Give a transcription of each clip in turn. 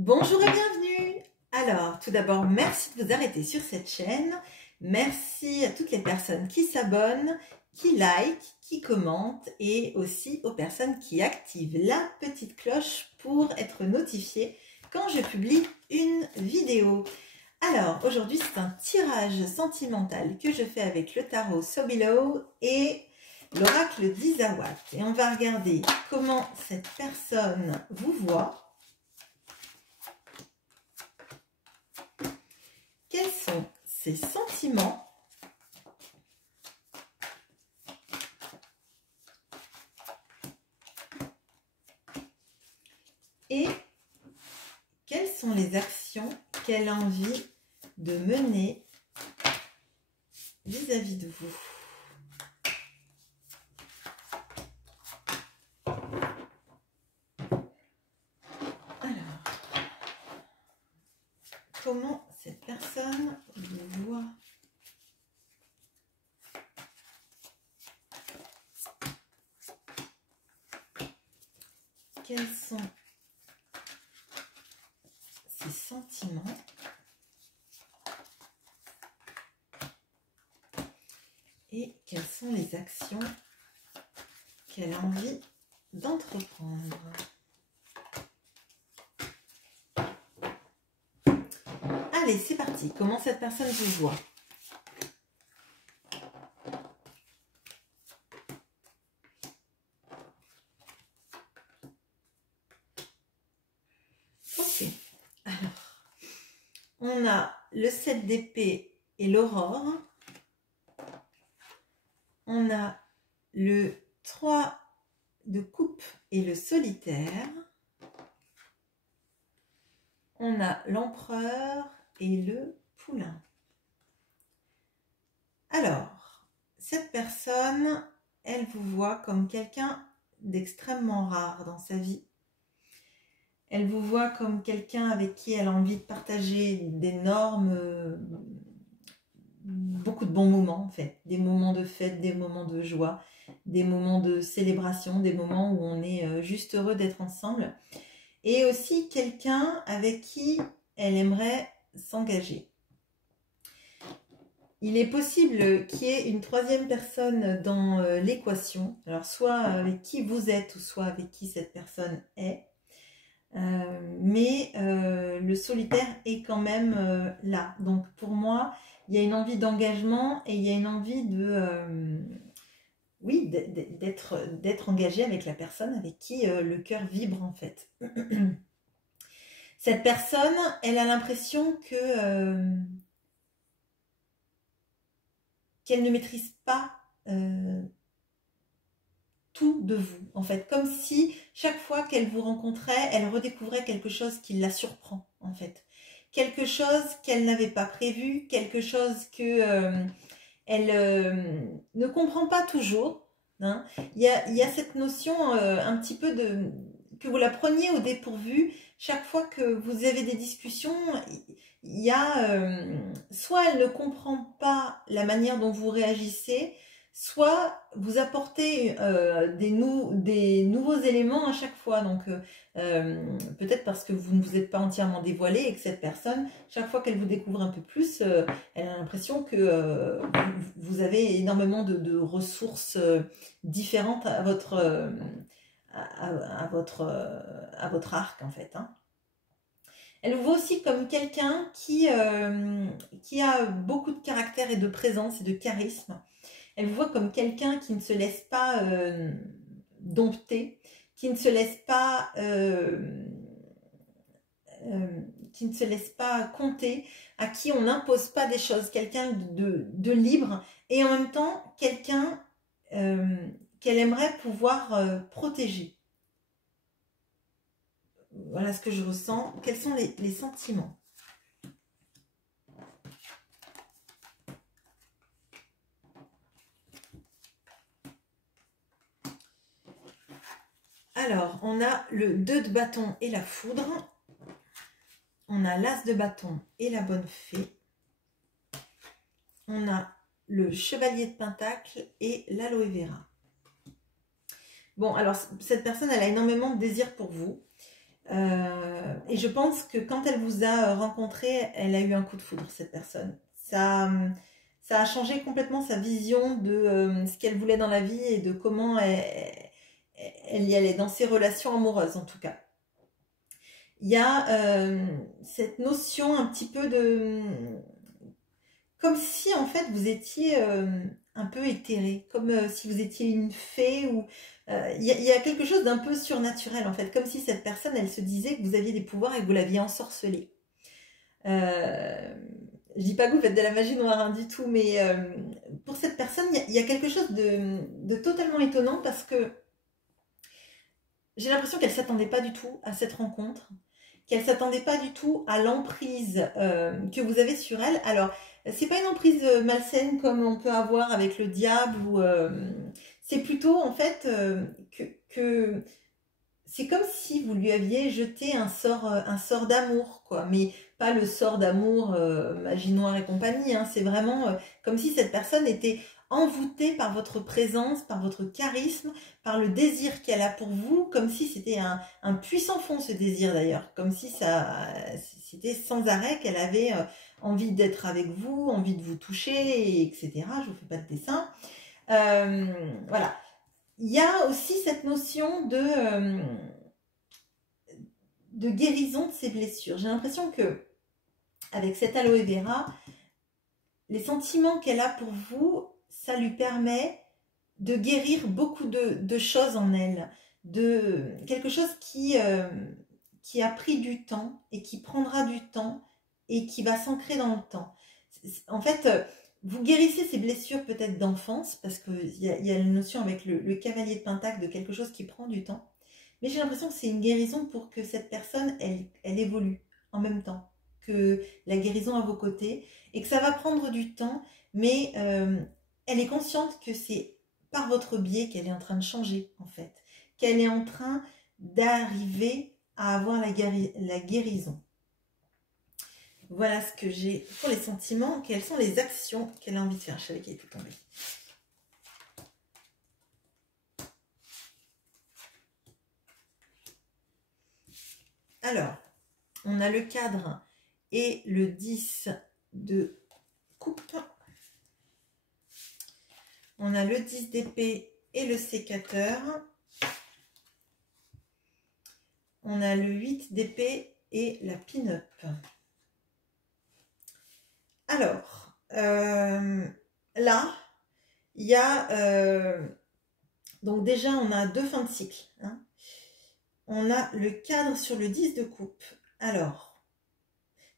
Bonjour et bienvenue. Alors, tout d'abord, merci de vous arrêter sur cette chaîne. Merci à toutes les personnes qui s'abonnent, qui likent, qui commentent et aussi aux personnes qui activent la petite cloche pour être notifiées quand je publie une vidéo. Alors, aujourd'hui, c'est un tirage sentimental que je fais avec le tarot So Below et l'oracle d'Isawak. Et on va regarder comment cette personne vous voit. Quels sont ses sentiments? Et quelles sont les actions qu'elle a envie de mener vis-à-vis de vous? Alors, comment cette personne vous voit? Quels sont ses sentiments? Et quelles sont les actions qu'elle a envie d'entreprendre? Allez, c'est parti. Comment cette personne vous voit? Ok. Alors, on a le 7 d'épée et l'aurore. On a le 3 de coupe et le solitaire. On a l'empereur et le poulain. Alors, cette personne, elle vous voit comme quelqu'un d'extrêmement rare dans sa vie. Elle vous voit comme quelqu'un avec qui elle a envie de partager beaucoup de bons moments en fait. Des moments de fête, des moments de joie, des moments de célébration, des moments où on est juste heureux d'être ensemble. Et aussi quelqu'un avec qui elle aimerait s'engager. Il est possible qu'il y ait une troisième personne dans l'équation, alors soit avec qui vous êtes ou soit avec qui cette personne est, mais le solitaire est quand même là. Donc pour moi, il y a une envie d'engagement et il y a une envie oui, d'être engagé avec la personne avec qui le cœur vibre en fait. Cette personne, elle a l'impression que qu'elle ne maîtrise pas tout de vous, en fait. Comme si, chaque fois qu'elle vous rencontrait, elle redécouvrait quelque chose qui la surprend, en fait. Quelque chose qu'elle n'avait pas prévu, quelque chose que elle ne comprend pas toujours. Hein. Il y a cette notion un petit peu de... que vous la preniez au dépourvu. Chaque fois que vous avez des discussions, il y a... soit elle ne comprend pas la manière dont vous réagissez, soit vous apportez des nouveaux éléments à chaque fois. Donc, peut-être parce que vous ne vous êtes pas entièrement dévoilé et que cette personne, chaque fois qu'elle vous découvre un peu plus, elle a l'impression que vous avez énormément de ressources différentes à votre arc, en fait. Hein. Elle vous voit aussi comme quelqu'un qui a beaucoup de caractère et de présence et de charisme. Elle vous voit comme quelqu'un qui ne se laisse pas dompter, qui ne se laisse pas compter, à qui on n'impose pas des choses, quelqu'un de libre et en même temps quelqu'un qu'elle aimerait pouvoir protéger. Voilà ce que je ressens. Quels sont les sentiments? Alors, on a le 2 de bâton et la foudre. On a l'as de bâton et la bonne fée. On a le chevalier de pentacle et l'aloe vera. Bon, alors, cette personne, elle a énormément de désir pour vous. Et je pense que quand elle vous a rencontré, elle a eu un coup de foudre, cette personne. Ça a changé complètement sa vision de ce qu'elle voulait dans la vie et de comment elle y allait, dans ses relations amoureuses en tout cas. Il y a cette notion un petit peu de... Comme si en fait vous étiez un peu éthéré, comme si vous étiez une fée ou... Il y a quelque chose d'un peu surnaturel en fait, comme si cette personne elle se disait que vous aviez des pouvoirs et que vous l'aviez ensorcelée. Je dis pas que vous faites de la magie noire hein, du tout, mais pour cette personne, il y a quelque chose de totalement étonnant parce que j'ai l'impression qu'elle s'attendait pas du tout à cette rencontre, qu'elle s'attendait pas du tout à l'emprise que vous avez sur elle. Alors, c'est pas une emprise malsaine comme on peut avoir avec le diable ou c'est plutôt en fait que c'est comme si vous lui aviez jeté un sort d'amour, quoi. Mais pas le sort d'amour magie noire et compagnie. Hein. C'est vraiment comme si cette personne était envoûtée par votre présence, par votre charisme, par le désir qu'elle a pour vous, comme si c'était un puissant fond, ce désir d'ailleurs. Comme si c'était sans arrêt qu'elle avait envie d'être avec vous, envie de vous toucher, etc. Je vous fais pas de dessin. Voilà. Il y a aussi cette notion de guérison de ses blessures. J'ai l'impression que avec cette aloe vera, les sentiments qu'elle a pour vous, ça lui permet de guérir beaucoup de choses en elle, de quelque chose qui a pris du temps et qui prendra du temps et qui va s'ancrer dans le temps. En fait, vous guérissez ces blessures peut-être d'enfance, parce qu'il y a une notion avec le cavalier de Pentacle de quelque chose qui prend du temps. Mais j'ai l'impression que c'est une guérison pour que cette personne, elle évolue en même temps que la guérison à vos côtés, et que ça va prendre du temps, mais elle est consciente que c'est par votre biais qu'elle est en train de changer, en fait. Qu'elle est en train d'arriver à avoir la guérison. Voilà ce que j'ai pour les sentiments. Quelles sont les actions qu'elle a envie de faire? Je savais qu'elle était tombée. Alors, on a le cadre et le 10 de coupe. On a le 10 d'épée et le sécateur. On a le 8 d'épée et la pin-up. Alors, là, il y a... donc déjà, on a deux fins de cycle. Hein. On a le cadre sur le 10 de coupe. Alors,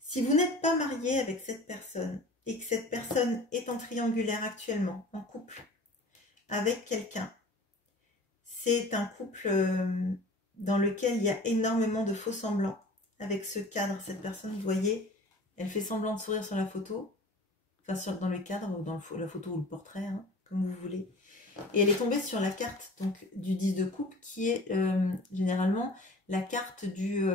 si vous n'êtes pas marié avec cette personne et que cette personne est en triangulaire actuellement, en couple, avec quelqu'un, c'est un couple dans lequel il y a énormément de faux semblants. Avec ce cadre, cette personne, vous voyez, elle fait semblant de sourire sur la photo, enfin dans le cadre, ou dans la photo ou le portrait, hein, comme vous voulez. Et elle est tombée sur la carte donc, du 10 de coupe, qui est généralement la carte du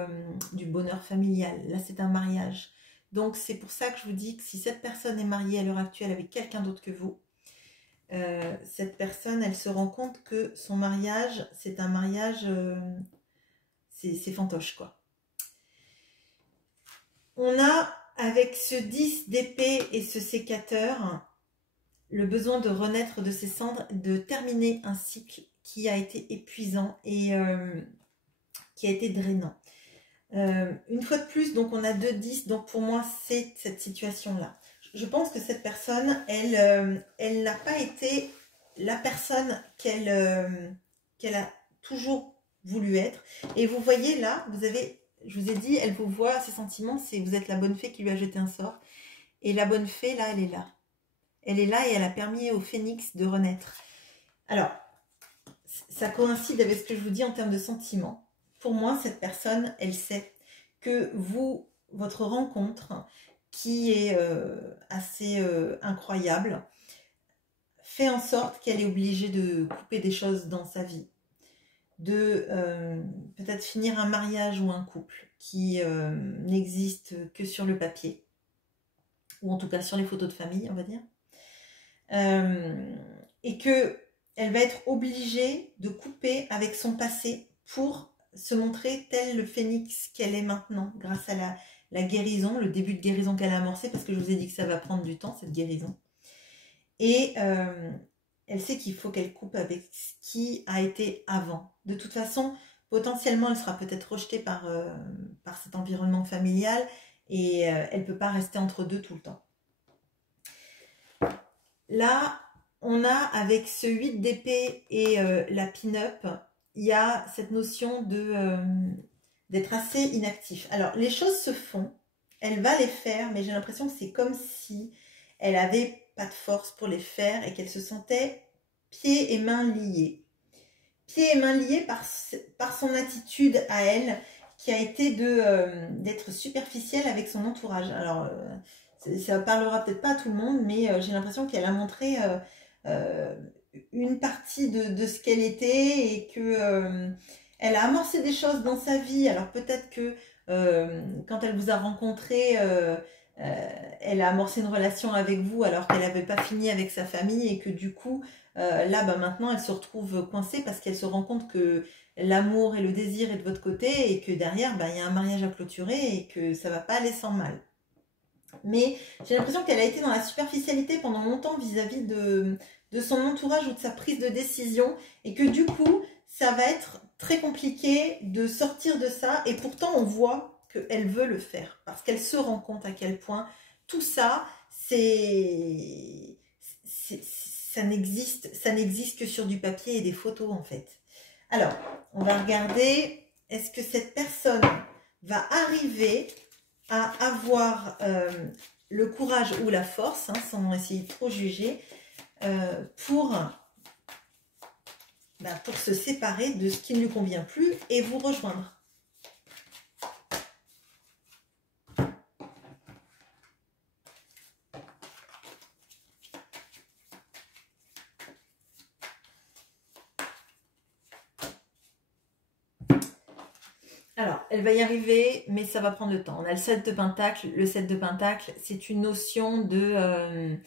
bonheur familial. Là, c'est un mariage. Donc, c'est pour ça que je vous dis que si cette personne est mariée à l'heure actuelle avec quelqu'un d'autre que vous, cette personne, elle se rend compte que son mariage, c'est un mariage, c'est fantoche, quoi. On a, avec ce 10 d'épée et ce sécateur, le besoin de renaître de ses cendres, de terminer un cycle qui a été épuisant et qui a été drainant. Une fois de plus, donc on a 2-10, donc pour moi, c'est cette situation-là. Je pense que cette personne, elle n'a pas été la personne qu'elle a toujours voulu être. Et vous voyez là, je vous ai dit, elle vous voit, ses sentiments, c'est vous êtes la bonne fée qui lui a jeté un sort. Et la bonne fée, là, elle est là. Elle est là et elle a permis au phénix de renaître. Alors, ça coïncide avec ce que je vous dis en termes de sentiments. Pour moi, cette personne, elle sait que votre rencontre, qui est assez incroyable, fait en sorte qu'elle est obligée de couper des choses dans sa vie, de peut-être finir un mariage ou un couple qui n'existe que sur le papier, ou en tout cas sur les photos de famille, on va dire. Et que elle va être obligée de couper avec son passé pour se montrer tel le phénix qu'elle est maintenant, grâce à la guérison, le début de guérison qu'elle a amorcé, parce que je vous ai dit que ça va prendre du temps, cette guérison. Et elle sait qu'il faut qu'elle coupe avec ce qui a été avant. De toute façon, potentiellement, elle sera peut-être rejetée par cet environnement familial et elle ne peut pas rester entre deux tout le temps. Là, on a avec ce 8 d'épée et la pin-up, il y a cette notion d'être assez inactif. Alors, les choses se font, elle va les faire, mais j'ai l'impression que c'est comme si elle avait pas de force pour les faire et qu'elle se sentait pieds et mains liés. Pieds et mains liés par son attitude à elle qui a été d'être superficielle avec son entourage. Alors, ça parlera peut-être pas à tout le monde, mais j'ai l'impression qu'elle a montré une partie de ce qu'elle était et que elle a amorcé des choses dans sa vie. Alors peut-être que quand elle vous a rencontré, elle a amorcé une relation avec vous alors qu'elle n'avait pas fini avec sa famille et que du coup, là, maintenant, elle se retrouve coincée parce qu'elle se rend compte que l'amour et le désir est de votre côté et que derrière, il y a un mariage à clôturer et que ça va pas aller sans mal. Mais j'ai l'impression qu'elle a été dans la superficialité pendant longtemps vis-à-vis de son entourage ou de sa prise de décision et que du coup, ça va être très compliqué de sortir de ça et pourtant on voit qu'elle veut le faire parce qu'elle se rend compte à quel point tout ça, ça n'existe que sur du papier et des photos en fait. Alors, on va regarder, est-ce que cette personne va arriver à avoir le courage ou la force, sans essayer de trop juger, pour se séparer de ce qui ne lui convient plus et vous rejoindre. Alors, elle va y arriver, mais ça va prendre le temps. On a le 7 de Pentacle. Le 7 de Pentacle, c'est une notion de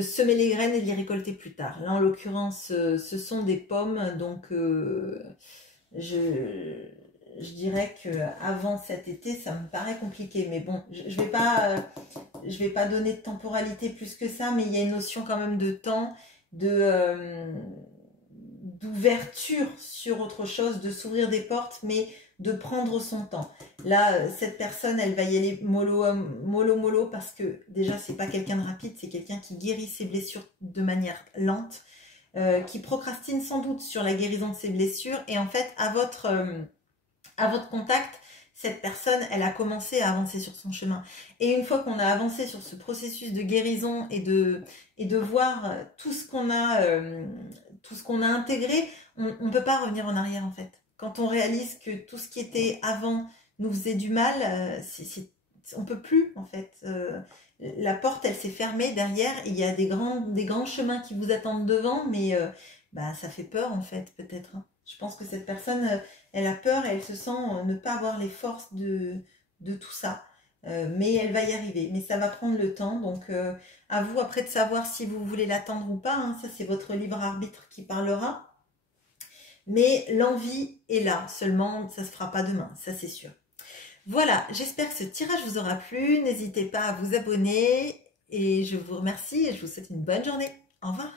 semer les graines et de les récolter plus tard. Là, en l'occurrence, ce sont des pommes. Donc, je dirais qu'avant cet été, ça me paraît compliqué. Mais bon, je vais pas donner de temporalité plus que ça, mais il y a une notion quand même de temps, d'ouverture sur autre chose, de s'ouvrir des portes, mais de prendre son temps. Là, cette personne, elle va y aller mollo parce que déjà, c'est pas quelqu'un de rapide, c'est quelqu'un qui guérit ses blessures de manière lente, qui procrastine sans doute sur la guérison de ses blessures. Et en fait, à votre contact, cette personne, elle a commencé à avancer sur son chemin. Et une fois qu'on a avancé sur ce processus de guérison et de voir tout ce qu'on a intégré, on ne peut pas revenir en arrière en fait. Quand on réalise que tout ce qui était avant nous faisait du mal, on ne peut plus en fait. La porte, elle s'est fermée derrière. Il y a des grands chemins qui vous attendent devant, mais ça fait peur en fait peut-être. Je pense que cette personne, elle a peur et elle se sent ne pas avoir les forces de tout ça. Mais elle va y arriver. Mais ça va prendre le temps. Donc, à vous après de savoir si vous voulez l'attendre ou pas. Ça, c'est votre libre arbitre qui parlera. Mais l'envie est là. Seulement, ça ne se fera pas demain. Ça, c'est sûr. Voilà. J'espère que ce tirage vous aura plu. N'hésitez pas à vous abonner. Et je vous remercie et je vous souhaite une bonne journée. Au revoir.